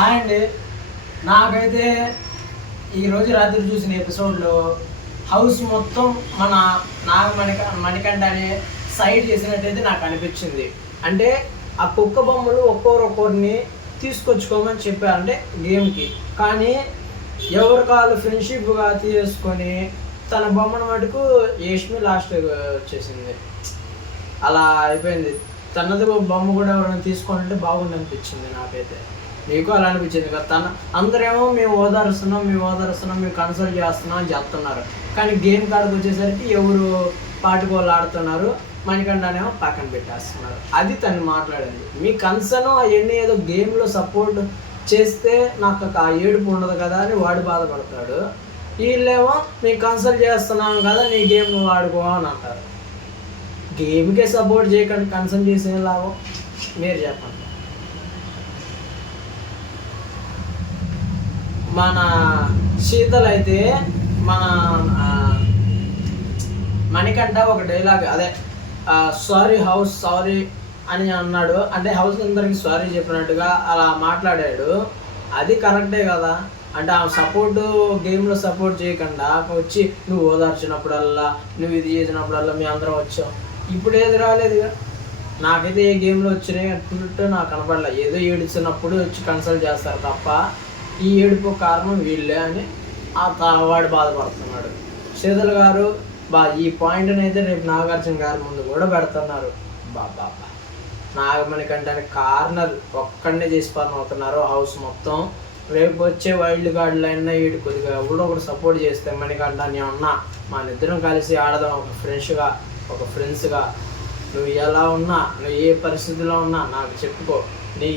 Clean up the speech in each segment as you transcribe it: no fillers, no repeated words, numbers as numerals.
Hi అండి. నాకైతే ఈరోజు రాత్రి చూసిన ఎపిసోడ్లో హౌస్ మొత్తం మన మణికంఠ అనే సైడ్ చేసినట్టయితే నాకు అనిపించింది. అంటే ఆ కుక్క బొమ్మలు ఒక్కొక్కరిని తీసుకొచ్చుకోమని చెప్పారంటే గేమ్కి, కానీ ఎవరి కాళ్ళు ఫ్రెండ్షిప్గా తీసుకొని తన బొమ్మను మటుకు యష్మి లాస్ట్ వచ్చేసింది. అలా అయిపోయింది. తనది బొమ్మ కూడా ఎవరైనా తీసుకుంటే బాగుంది అనిపించింది నాకైతే. మీకు అలా అనిపించింది కదా? అందరేమో మేము ఓదారుస్తున్నాం మేము కన్సల్ట్ చేస్తున్నాం అని చెప్తున్నారు, కానీ గేమ్ కాడికి వచ్చేసరికి ఎవరు పాటుకోళ్ళు ఆడుతున్నారు, మణికంఠనేమో పక్కన పెట్టేస్తున్నారు. అది తను మాట్లాడింది. మీ కన్సర్న్ అవన్నీ ఏదో గేమ్లో సపోర్ట్ చేస్తే నాకు ఆ ఏడుపు ఉండదు కదా అని వాడు బాధపడతాడు. వీళ్ళేమో మేము కన్సల్ట్ చేస్తున్నాం కదా, నీ గేమ్ నువ్వు ఆడుకో అని అంటారు. గేమ్కే సపోర్ట్ చేయకుండా కన్సల్ట్ చేసే లాభం మీరు చెప్పండి. మన శీతల్ అయితే మన మణికంఠ ఒక డైలాగ్ అదే సారీ హౌస్ సారీ అని అన్నాడు. అంటే హౌస్ అందరికి సారీ చెప్పినట్టుగా అలా మాట్లాడాడు. అది కరెక్టే కదా. అంటే ఆ సపోర్టు గేమ్లో సపోర్ట్ చేయకుండా వచ్చి నువ్వు ఓదార్చినప్పుడల్లా నువ్వు ఇది చేసినప్పుడల్లా మీ అందరం వచ్చావు. ఇప్పుడు ఏది రాలేదుగా. నాకైతే ఏ గేమ్లో వచ్చినాయి అన్నట్టు నాకు కనపడలే. ఏదో ఏడుస్తున్నప్పుడు వచ్చి కన్సల్ట్ చేస్తారు తప్ప ఈ ఏడుపు కారణం వీళ్ళే అని వాడు బాధపడుతున్నాడు. శీతల్ గారు ఈ పాయింట్ని అయితే రేపు నాగార్జున గారి ముందు కూడా పెడుతున్నారు. బాబా నాగమణికంఠని కార్నర్ ఒక్కడనే చేసి పని అవుతున్నారు హౌస్ మొత్తం. రేపు వచ్చే వైల్డ్ కార్డులు అయినా వీడు కొద్దిగా ఎవడో ఒకటి సపోర్ట్ చేస్తే మణికంఠని ఉన్నా మన ఇద్దరం కలిసి ఆడదాం ఒక ఫ్రెండ్స్గా. నువ్వు ఎలా ఉన్నా, నువ్వు ఏ పరిస్థితిలో ఉన్నా నాకు చెప్పుకో, నీ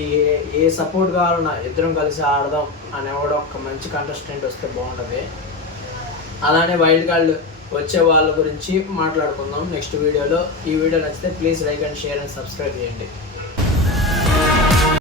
ఏ సపోర్ట్ కావాలన్నా ఇద్దరం కలిసి ఆడదాం అని ఎవడో ఒక మంచి కంటెస్టెంట్ వస్తే బాగుంటుంది. అలానే వైల్డ్ కార్డు వచ్చే వాళ్ళ గురించి మాట్లాడుకుందాం నెక్స్ట్ వీడియోలో. ఈ వీడియో నచ్చితే please like and share and subscribe చేయండి.